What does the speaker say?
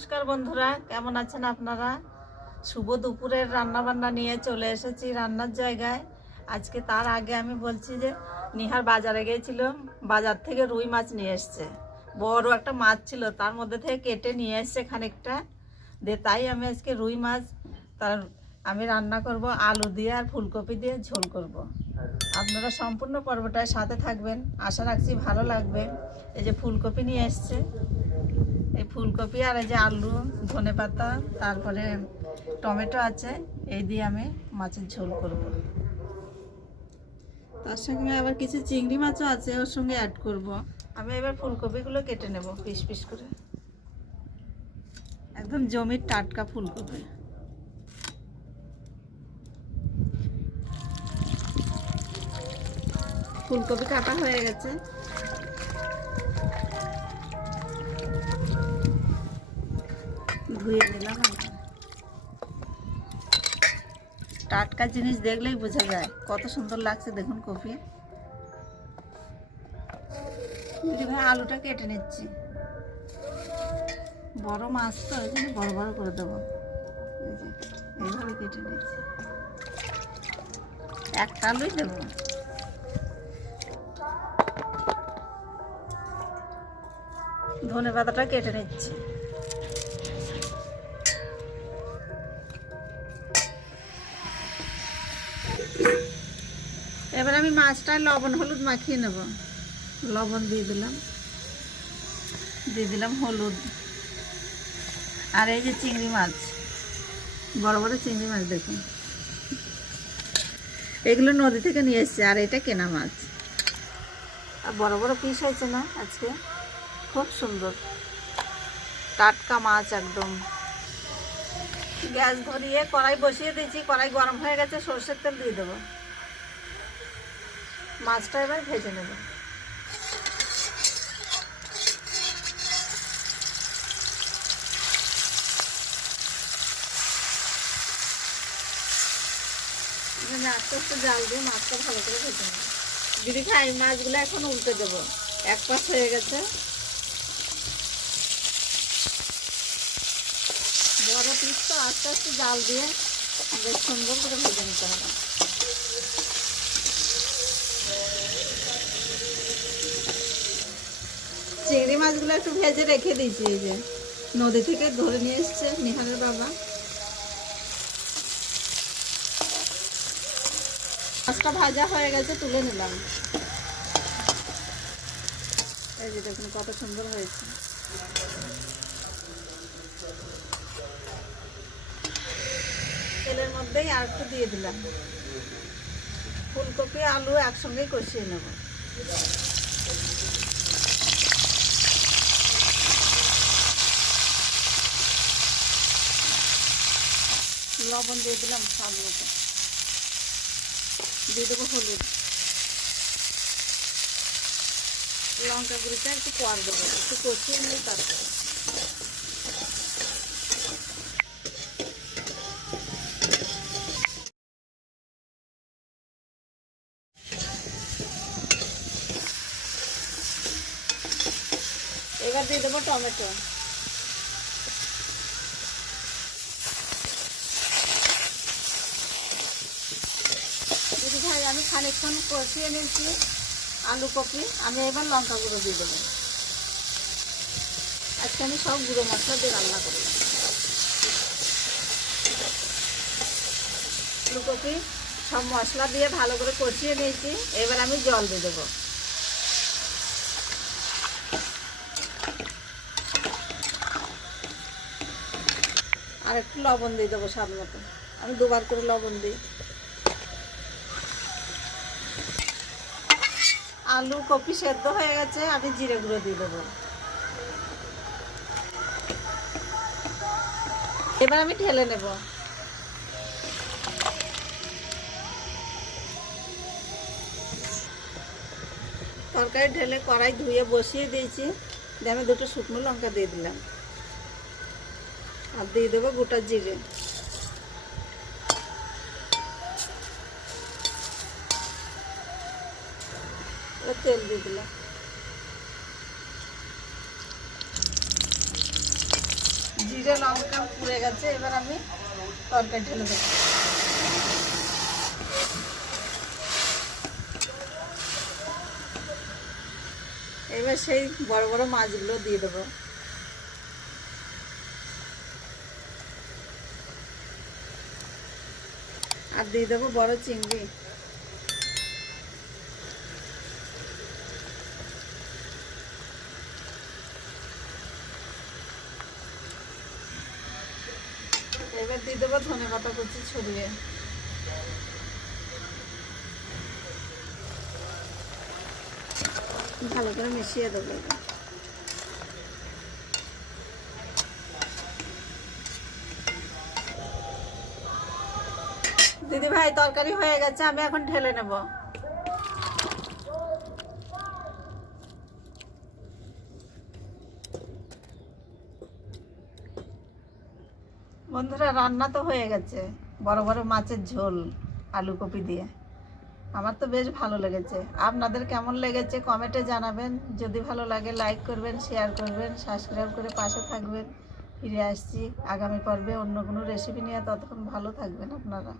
নমস্কার বন্ধুরা, কেমন আছেন আপনারা? শুভ দুপুরের রান্না বান্না নিয়ে চলে এসেছি রান্নার জায়গায়। আজকে তার আগে আমি বলছি যে, নিহার বাজারে গিয়েছিল বাজার থেকে রুই মাছ নিয়ে এসছে। বড় একটা মাছ ছিল, তার মধ্যে থেকে কেটে নিয়ে এসছে খানিকটা। দিয়ে তাই আমি আজকে রুই মাছ, তার আমি রান্না করব আলু দিয়ে আর ফুলকপি দিয়ে ঝোল করব। আপনারা সম্পূর্ণ পর্বটায় সাথে থাকবেন। আশা রাখছি ভালো লাগবে। এই যে ফুলকপি নিয়ে এসছে এই ফুলকপি আর এই যে আলু, ধনে পাতা, তারপরে টমেটো আছে, এই দিয়ে আমি মাছের ঝোল করব। তার সঙ্গে আবার কিছু চিংড়ি মাছও আছে, ওর সঙ্গে অ্যাড করব। আমি এবার ফুলকপিগুলো কেটে নেব পিস পিস করে। একদম জমির টাটকা ফুলকপি। ফুলকপি কাটা হয়ে গেছে। ধুয়ে টাটকা জিনিস দেখলেই বোঝা যায়। কত সুন্দর লাগছে দেখুন কপি ভাই, আলুটা কেটে নিচ্ছি। বড় মাছ তো, ওই বড় বড় করে দেবো। এইভাবে কেটে নিচ্ছি। একটা আলুই দেবো। ধনে পাতাটা কেটে নিচ্ছি। এবার আমি মাছটা লবণ, হলুদ মাখিয়ে নেব। লবণ দিয়ে দিলাম। দিয়ে দিলাম হলুদ। আর এই যে চিংড়ি মাছ, বড় বড় চিংড়ি মাছ দেখুন। এগুলো নদী থেকে নিয়ে এসছে, আর এটা কেনা মাছ। আর বড় বড় পিস হয়েছে না আজকে? খুব সুন্দর। টাটকা মাছ একদম। গ্যাস ধরিয়ে কড়াই বসিয়ে দিয়েছি, কড়াই গরম হয়ে গেছে, সর্ষের তেল দিয়ে দেবো। মাছটা এবার ভেজে নেব। আস্তে আস্তে জাল দিয়ে মাছটা ভালো করে ভেজে নেব। দিদি খাই মাছগুলো এখন উল্টে দেবো, এক পাশ হয়ে গেছে। বড় পিস তো আস্তে আস্তে জাল দিয়ে বেশ সুন্দর করে ভেজে নিতে হবে। চিংড়ি মাছগুলো একটু ভেজে রেখে দিয়েছি, এই যে নদী থেকে ধরে নিয়ে এসছে নিহারের বাবা। মাছটা ভাজা হয়ে গেছে, তুলে নিলাম। এই যে দেখুন কত সুন্দর হয়েছে। তেলের মধ্যেই আর একটু দিয়ে দিলাম। ফুলকপি, আলু একসঙ্গেই কষিয়ে নেব। লবণ দিয়ে দিলাম স্বাদ মতো। দিয়ে দেবো হলুদ। লঙ্কা গুঁড়িটা একটু কোয়ার দেবো, একটু কষিয়ে নিয়ে তারপরে। এবার দিয়ে দেবো টমেটো দিদি খানিকক্ষণ কষিয়ে নিয়েছি আলু কপি। আমি এবার লঙ্কা গুঁড়ো দিয়ে দেবো। আজকে আমি সব গুঁড়ো মশলা দিয়ে রান্না করব। আলু কপি, সব মশলা দিয়ে ভালো করে কষিয়ে নিয়েছি। এবার আমি জল দিয়ে দেবো। আর একটু লবণ দিয়ে দেবো স্বাদ মতো। আমি দুবার করে লবণ দিই। আলু কপি সেদ্ধ হয়ে গেছে, আমি জিরে গুঁড়ো দিয়ে দেবো। এবার আমি ঢেলে নেব। তরকারি ঢেলে কড়াই ধুয়ে বসিয়ে দিয়েছি, দিয়ে আমি দুটো শুকনো লঙ্কা দিয়ে দিলাম। আর দিয়ে দেবো গোটা জিরে। এবার তেল দিয়ে দিলাম। জিরে, লঙ্কা পুড়ে গেছে, এবার আমি তরকারি ঢেলে দেবো এবার সেই বড় বড় মাছগুলো দিয়ে দেবো। আর দিয়ে দেবো বড় চিংড়ি এবার দিয়ে দেবো, ধনে পাতা কুচি ছড়িয়ে ভালো করে মিশিয়ে দেবো। দিদি ভাই, তরকারি হয়ে গেছে, আমি এখন ঢেলে নেব বন্ধুরা, রান্না তো হয়ে গেছে। বড় বড় মাছের ঝোল, আলু কপি দিয়ে। আমার তো বেশ ভালো লেগেছে। আপনাদের কেমন লেগেছে কমেন্টে জানাবেন। যদি ভালো লাগে লাইক করবেন শেয়ার করবেন সাবস্ক্রাইব করে পাশে থাকবেন। ফিরে আসছি আগামী পর্বে অন্য কোনো রেসিপি নিয়ে। ততক্ষণ ভালো থাকবেন আপনারা।